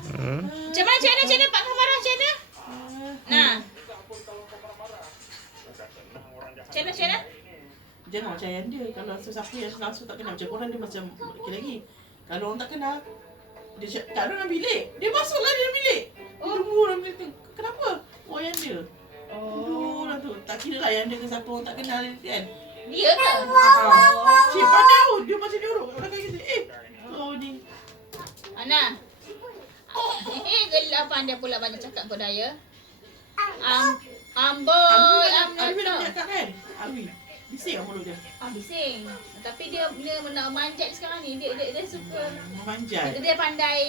Macam mana Pak Kau marah macam mana? Nah. Macam mana? Jangan macam yang dia. Kalau siapa yang langsung tak kenal, macam orang dia macam lagi. Kalau orang tak kenal, dia tak ada dalam bilik. Dia masuklah dalam bilik. Dia tunggu dalam bilik tu. Kenapa? Oh yang dia. Oh lah tu. Tak kira lah yang dia ke siapa orang tak kenal kan. Dia ke? Cik pandai tu. Dia macam dia orang kat belakang kita. Oh ni. Ana. Gelap pandai pula banyak cakap kau Daya. Amboi, Alwi dah cakap kan? Alwi. Bising lah mulut dia. Bising. Tapi dia nak manjat sekarang ni. Dia suka Memanjat. dia pandai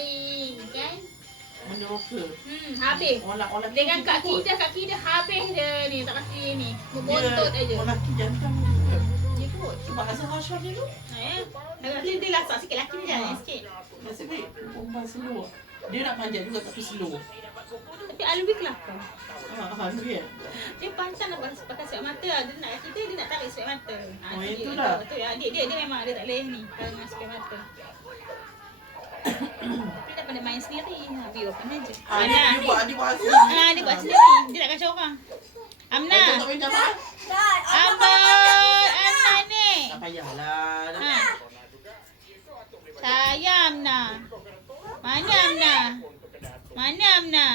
kan? Meneroka. Habis. Orang Dengan kaki dia habis dia ni, tak kaki ni. Membontot aja. Orang lelaki jantan juga. Dia kot. Sebab asal Rasha dia tu. Dia lasak sikit, laki dia jalan sikit. Nasib baik perempuan slow. Dia nak panjat juga tapi slow. Tapi Alwi kelakar. Alwi kan? Dia pantang nak pakai sebab mata. Dia nak kita, dia nak tarik sebab mata. Oh, itulah. Betul ya. Dia memang dia tak boleh ni kalau nak sebab mata. Tapi dah pandai main sendiri. Biar pandai je. Dia buat asli. Dia buat sendiri. Dia tak kacau orang. Amna. Tak minta maaf. Amna ni. Tak payahlah. Saya Amna. Mana Amna? Mana Amna?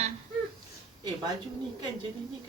Baju ni kan jenis ni